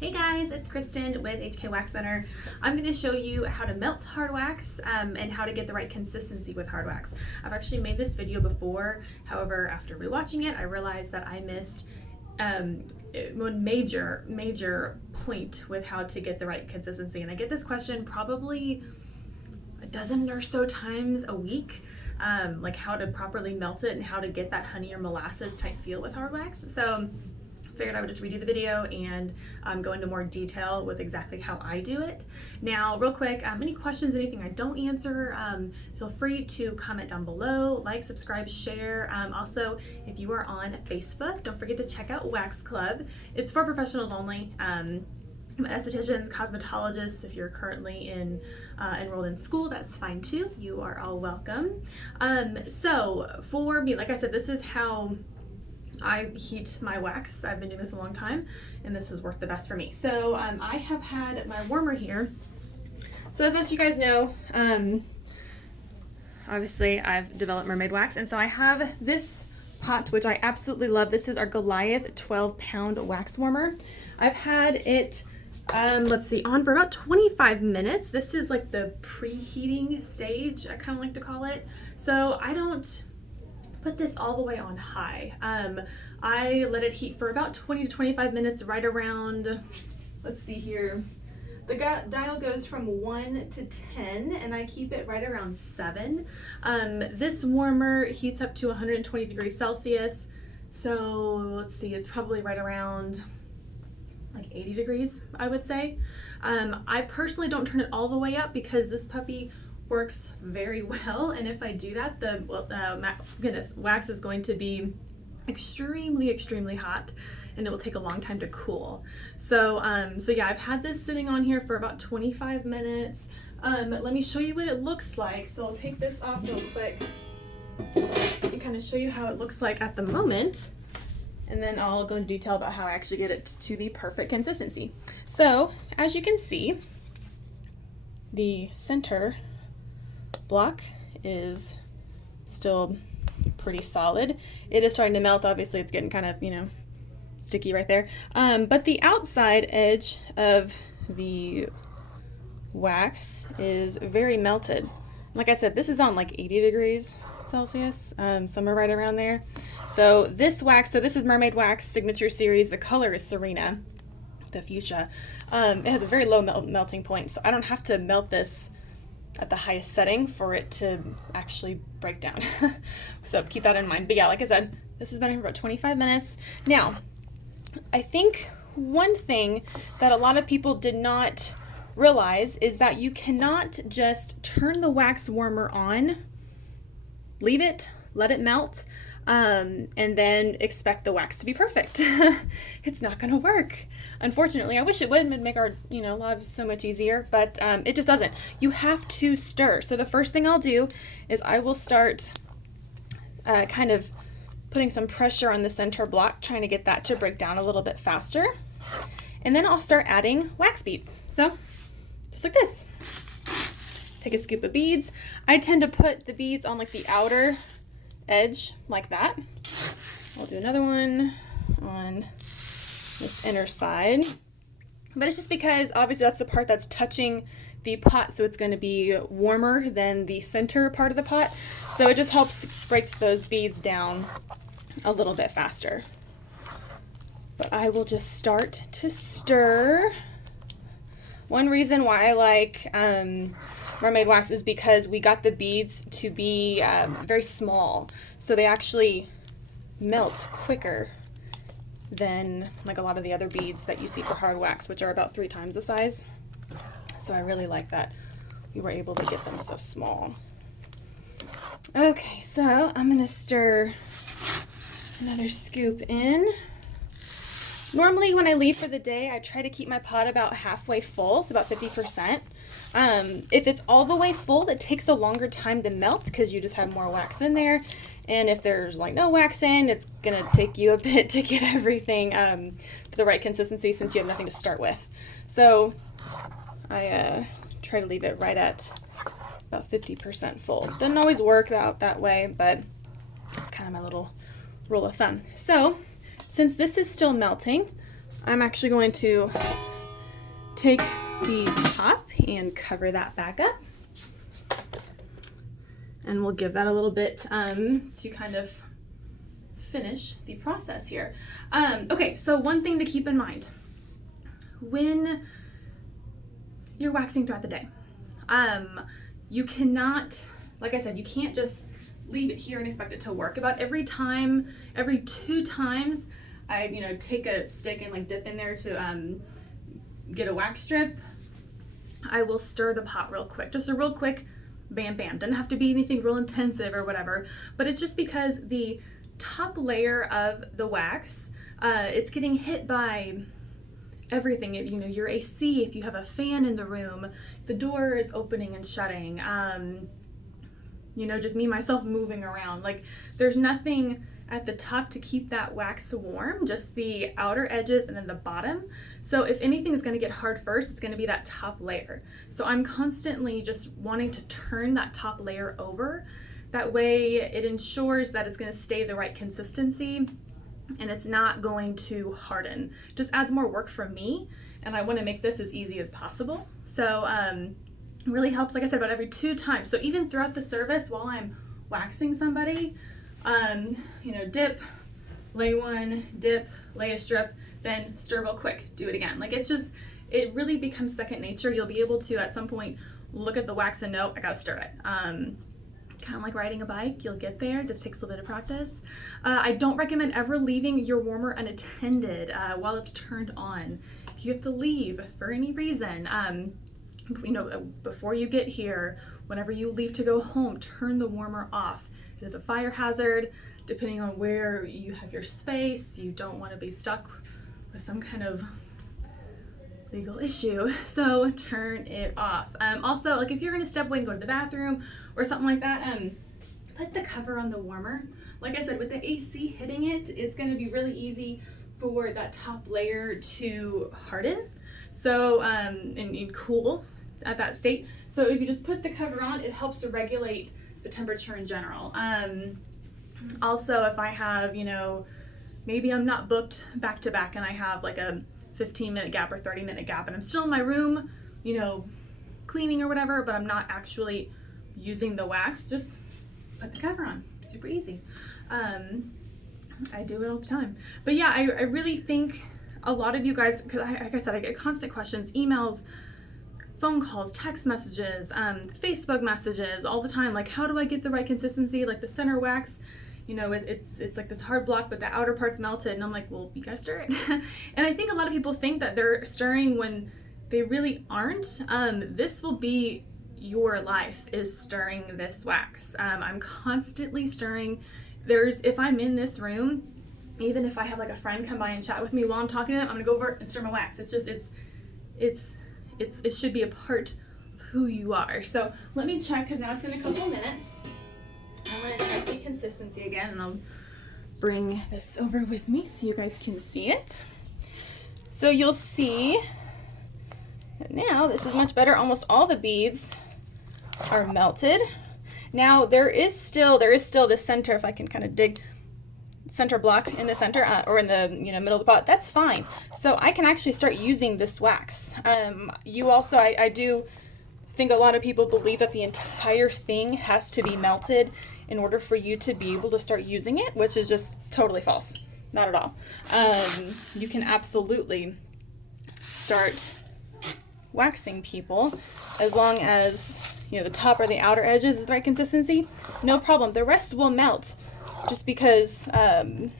Hey guys, it's Kristen with HK Wax Center. I'm going to show you how to melt hard wax and how to get the right consistency with hard wax. I've actually made this video before, however, after rewatching it, I realized that I missed one major point with how to get the right consistency. And I get this question probably a dozen or so times a week, like how to properly melt it and how to get that honey or molasses type feel with hard wax. So figured I would just redo the video and go into more detail with exactly how I do it. Now, real quick, any questions, anything I don't answer, feel free to comment down below, like, subscribe, share. Also, if you are on Facebook, don't forget to check out Wax Club. It's for professionals only. Estheticians, cosmetologists, if you're currently enrolled in school, that's fine too. You are all welcome. So for me, like I said, this is how I heat my wax. I've been doing this a long time and this has worked the best for me. So I have had my warmer here. So as most of you guys know, obviously I've developed mermaid wax, and so I have this pot which I absolutely love. This is our Goliath 12-pound wax warmer. I've had it let's see, on for about 25 minutes. This is like the preheating stage, I kind of like to call it. So I don't put this all the way on high. I let it heat for about 20 to 25 minutes, right around, let's see here, the dial goes from 1 to 10 and I keep it right around 7. This warmer heats up to 120 degrees Celsius. So let's see, it's probably right around like 80 degrees, I would say. I personally don't turn it all the way up because this puppy works very well, and if I do that, the wax is going to be extremely hot and it will take a long time to cool. So yeah, I've had this sitting on here for about 25 minutes. Let me show you what it looks like. So I'll take this off real quick and kind of show you how it looks like at the moment, and then I'll go into detail about how I actually get it to the perfect consistency. So as you can see, the center block is still pretty solid. It is starting to melt. Obviously it's getting kind of, you know, sticky right there. But the outside edge of the wax is very melted. Like I said, this is on like 80 degrees Celsius, somewhere right around there. So this wax, so this is Mermaid Wax Signature Series. The color is Serena, the fuchsia. It has a very low melting point, so I don't have to melt this at the highest setting for it to actually break down. So keep that in mind. But yeah, like I said, this has been here for about 25 minutes. Now, I think one thing that a lot of people did not realize is that you cannot just turn the wax warmer on, leave it, let it melt, and then expect the wax to be perfect. It's not gonna work. Unfortunately, I wish it would. It'd make our, you know, lives so much easier, but it just doesn't. You have to stir. So the first thing I'll do is I will start kind of putting some pressure on the center block, trying to get that to break down a little bit faster. And then I'll start adding wax beads. So just like this. Take a scoop of beads. I tend to put the beads on like the outer edge like that. I'll do another one on this inner side, but it's just because obviously that's the part that's touching the pot, so it's going to be warmer than the center part of the pot, so it just helps break those beads down a little bit faster. But I will just start to stir. One reason why I like mermaid wax is because we got the beads to be very small, so they actually melt quicker than like a lot of the other beads that you see for hard wax, which are about 3 times the size. So I really like that we were able to get them so small. Okay, so I'm gonna stir another scoop in. Normally when I leave for the day, I try to keep my pot about halfway full, so about 50%. If it's all the way full, it takes a longer time to melt because you just have more wax in there. And if there's like no wax in, it's gonna take you a bit to get everything to the right consistency since you have nothing to start with. So I try to leave it right at about 50% full. Doesn't always work out that way, but it's kind of my little rule of thumb. So since this is still melting, I'm actually going to take the top and cover that back up. And we'll give that a little bit to kind of finish the process here. Okay, so one thing to keep in mind when you're waxing throughout the day, you cannot, like I said, you can't just leave it here and expect it to work. About every 2 times, I take a stick and like dip in there to get a wax strip, I will stir the pot real quick, just a real quick bam bam. Doesn't have to be anything real intensive or whatever, but it's just because the top layer of the wax, it's getting hit by everything. Your AC, if you have a fan in the room, the door is opening and shutting, just me myself moving around, like there's nothing at the top to keep that wax warm, just the outer edges and then the bottom. So if anything is going to get hard first, it's going to be that top layer. So I'm constantly just wanting to turn that top layer over. That way it ensures that it's going to stay the right consistency and it's not going to harden. Just adds more work for me, and I want to make this as easy as possible. So it really helps, like I said, about every 2 times. So even throughout the service while I'm waxing somebody, dip, lay one, dip, lay a strip, then stir real quick, do it again. Like it really becomes second nature. You'll be able to at some point look at the wax and know I gotta stir it. Kind of like riding a bike, you'll get there, just takes a little bit of practice. I don't recommend ever leaving your warmer unattended while it's turned on. If you have to leave for any reason, before you get here, whenever you leave to go home, turn the warmer off. It is a fire hazard. Depending on where you have your space, you don't want to be stuck with some kind of legal issue, so turn it off. Also, like if you're gonna step away and go to the bathroom or something like that, put the cover on the warmer. Like I said, with the AC hitting it, it's gonna be really easy for that top layer to harden, so and cool at that state. So if you just put the cover on, it helps to regulate the temperature in general. Also, if I have, maybe I'm not booked back to back and I have like a 15-minute gap or 30-minute gap and I'm still in my room, cleaning or whatever, but I'm not actually using the wax, just put the cover on. Super easy. I do it all the time. But yeah, I really think a lot of you guys, because like I said, I get constant questions, emails, phone calls, text messages, Facebook messages all the time, like how do I get the right consistency, like the center wax, it's like this hard block but the outer part's melted, and I'm like, well, you gotta stir it. And I think a lot of people think that they're stirring when they really aren't. This will be your life, is stirring this wax. I'm constantly stirring. If I'm in this room, even if I have like a friend come by and chat with me while I'm talking to them, I'm gonna go over and stir my wax. It should be a part of who you are. So let me check, because now it's been a couple minutes. I'm gonna check the consistency again, and I'll bring this over with me so you guys can see it. So you'll see that now this is much better. Almost all the beads are melted. Now there is still the center, if I can kind of dig center block in the center or in the middle of the pot, that's fine. So I can actually start using this wax. I do think a lot of people believe that the entire thing has to be melted in order for you to be able to start using it, which is just totally false. Not at all. You can absolutely start waxing people as long as the top or the outer edges is the right consistency. No problem. The rest will melt. Just because it's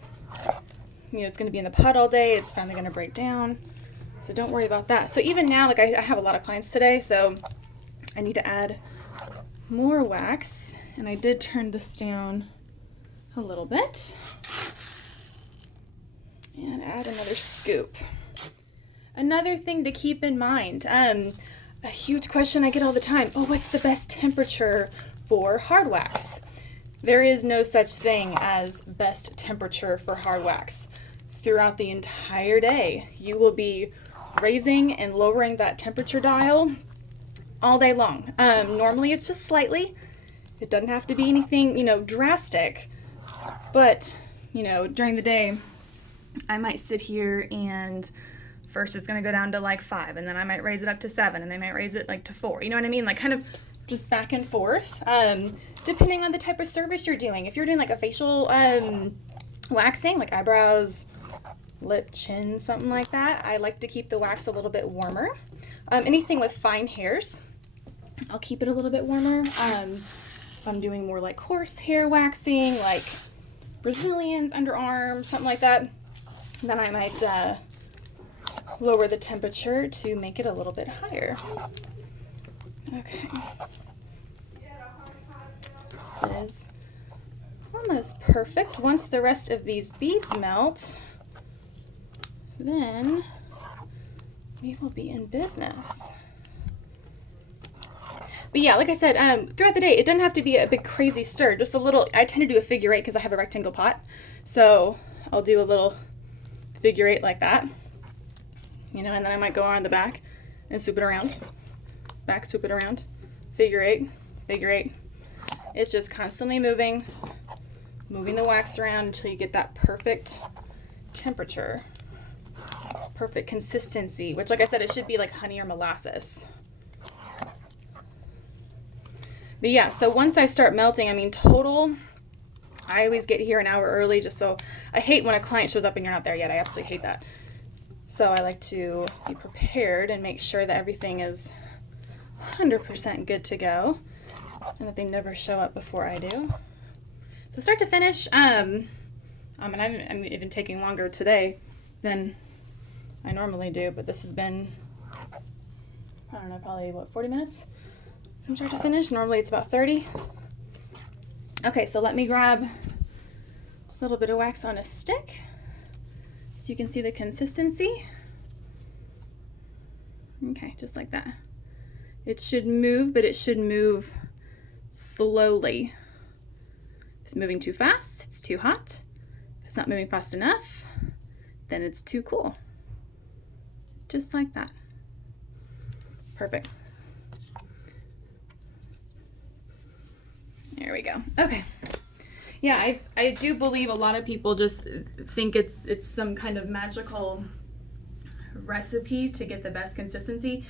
going to be in the pot all day, it's finally going to break down, so don't worry about that. So even now, like I have a lot of clients today, so I need to add more wax, and I did turn this down a little bit and add another scoop. Another thing to keep in mind, a huge question I get all the time, what's the best temperature for hard wax? There is no such thing as best temperature for hard wax. Throughout the entire day, you will be raising and lowering that temperature dial all day long. Normally it's just slightly. It doesn't have to be anything, drastic. But, during the day, I might sit here and First it's gonna go down to like 5, and then I might raise it up to 7, and they might raise it like to 4. You know what I mean? Like kind of just back and forth, depending on the type of service you're doing. If you're doing like a facial waxing, like eyebrows, lip, chin, something like that, I like to keep the wax a little bit warmer. Anything with fine hairs, I'll keep it a little bit warmer. If I'm doing more like horse hair waxing, like Brazilians, underarms, something like that, then I might lower the temperature to make it a little bit higher. Okay. This is almost perfect. Once the rest of these beads melt, then we will be in business. But yeah, like I said, throughout the day, it doesn't have to be a big crazy stir, just a little. I tend to do a figure 8 because I have a rectangle pot. So I'll do a little figure 8 like that, you know, and then I might go on the back and swoop it around. Back, swoop it around. Figure 8, figure 8. It's just constantly moving the wax around until you get that perfect temperature, perfect consistency, which, like I said, it should be like honey or molasses. But yeah, so once I start melting, I mean, total, I always get here an hour early just so, I hate when a client shows up and you're not there yet. I absolutely hate that. So I like to be prepared and make sure that everything is 100% good to go and that they never show up before I do. So start to finish, and I'm even taking longer today than I normally do, but this has been, I don't know, probably, what, 40 minutes? From start to finish. Normally it's about 30. Okay, so let me grab a little bit of wax on a stick so you can see the consistency. Okay, just like that. It should move, but it should move slowly. If it's moving too fast, it's too hot. If it's not moving fast enough, then it's too cool. Just like that. Perfect. There we go. Okay. Yeah, I do believe a lot of people just think it's some kind of magical recipe to get the best consistency.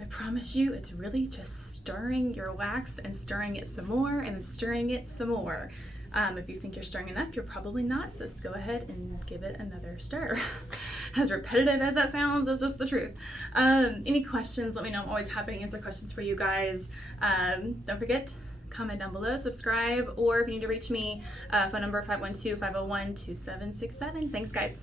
I promise you, it's really just stirring your wax and stirring it some more and stirring it some more. If you think you're stirring enough, you're probably not, so just go ahead and give it another stir. As repetitive as that sounds, it's just the truth. Any questions, let me know. I'm always happy to answer questions for you guys. Don't forget, comment down below, subscribe, or if you need to reach me, phone number 512-501-2767. Thanks, guys.